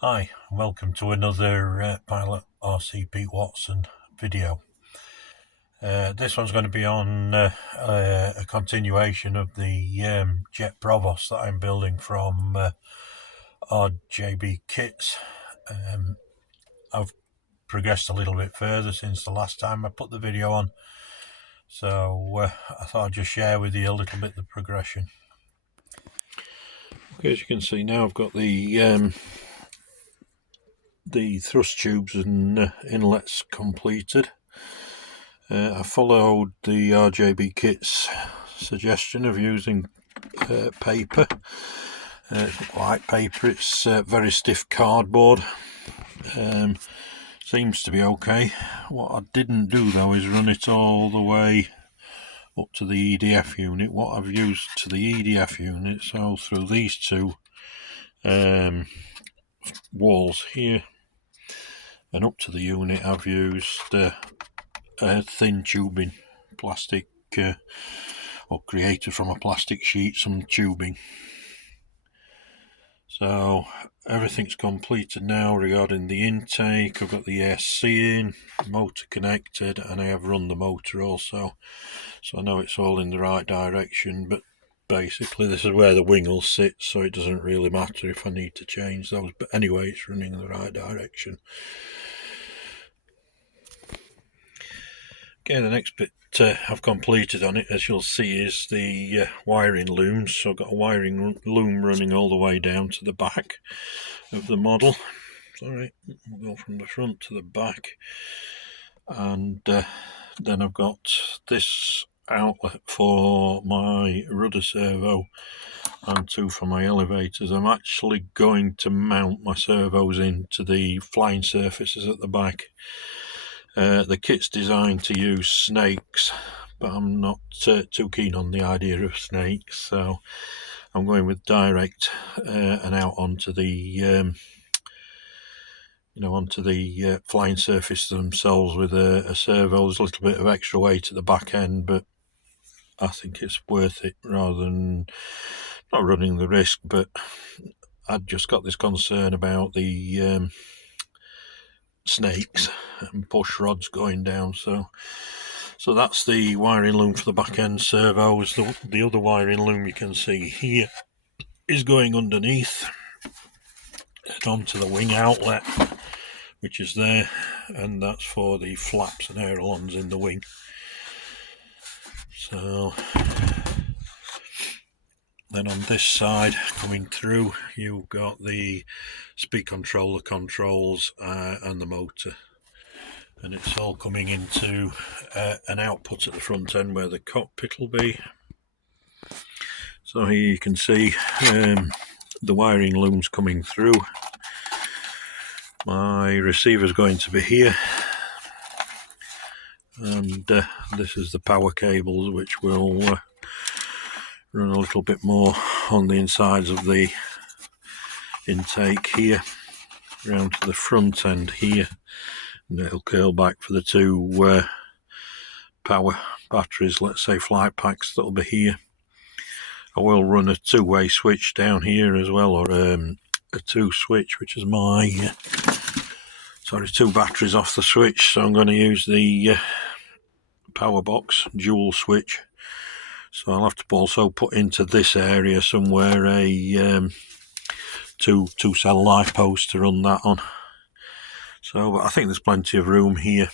Hi, welcome to another Pilot RC Pete Watson video. This one's going to be on a continuation of the Jet Provost that I'm building from RBC kits. I've progressed a little bit further since the last time I put the video on, so I thought I'd just share with you a little bit of the progression. Okay, as you can see now, I've got the thrust tubes and inlets completed. I followed the RBC kit's suggestion of using paper. It's not white paper, it's very stiff cardboard. Seems to be okay. What I didn't do though is run it all the way up to the EDF unit. What I've used to the EDF unit, so through these two walls here and up to the unit, I've used a thin tubing, plastic, or created from a plastic sheet, some tubing. So everything's completed now regarding the intake. I've got the ESC in, motor connected, and I have run the motor also, so I know it's all in the right direction. But basically this is where the wing will sit, so it doesn't really matter if I need to change those, but anyway, it's running in the right direction. Okay, the next bit I've completed on it, as you'll see, is the wiring looms. So I've got a wiring loom running all the way down to the back of the model. Sorry, we'll go from the front to the back, and then I've got this outlet for my rudder servo and two for my elevators. I'm actually going to mount my servos into the flying surfaces at the back. The kit's designed to use snakes, but I'm not too keen on the idea of snakes, so I'm going with direct and out onto the onto the flying surface themselves with a servo. There's a little bit of extra weight at the back end, but I think it's worth it rather than not running the risk. But I've just got this concern about the snakes and push rods going down, so that's the wiring loom for the back end servos. The other wiring loom you can see here is going underneath and onto the wing outlet, which is there, and that's for the flaps and ailerons in the wing. So then on this side coming through, you've got the speed controller controls and the motor, and it's all coming into an output at the front end where the cockpit will be. So here you can see the wiring looms coming through. My receiver is going to be here, and this is the power cables, which will run a little bit more on the insides of the intake here, round to the front end here, and it'll curl back for the two power batteries, let's say flight packs, that'll be here. I will run a two-way switch down here as well, or a two switch, which is my two batteries off the switch, so I'm going to use the power box dual switch. So I'll have to also put into this area somewhere a two cell light post to run that on. So but I think there's plenty of room here,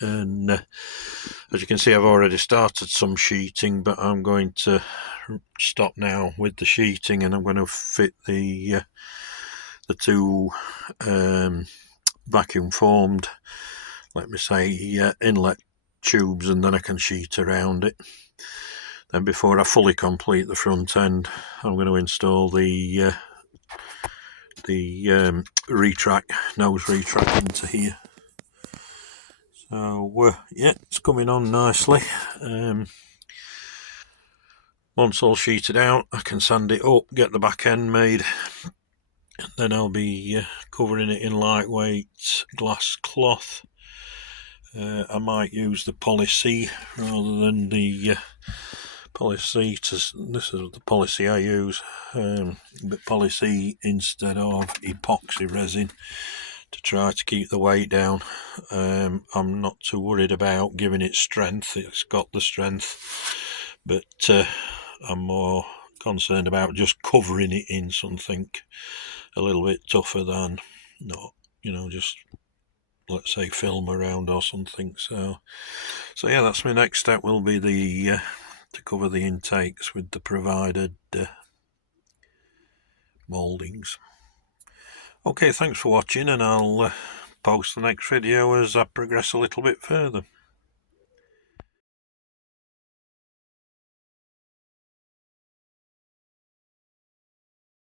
and as you can see, I've already started some sheeting, but I'm going to stop now with the sheeting, and I'm going to fit the two vacuum formed, let me say, inlet tubes, and then I can sheet around it. Then before I fully complete the front end, I'm going to install the nose retract into here. So yeah, it's coming on nicely. Once all sheeted out, I can sand it up, get the back end made, and then I'll be covering it in lightweight glass cloth. I might use the Poly C rather than the Poly-C, this is the Poly-C I use, but Poly-C instead of epoxy resin to try to keep the weight down. I'm not too worried about giving it strength, it's got the strength, but I'm more concerned about just covering it in something a little bit tougher than not, just let's say film around or something. So yeah, that's my next step, will be the to cover the intakes with the provided mouldings. Okay, thanks for watching, and I'll post the next video as I progress a little bit further.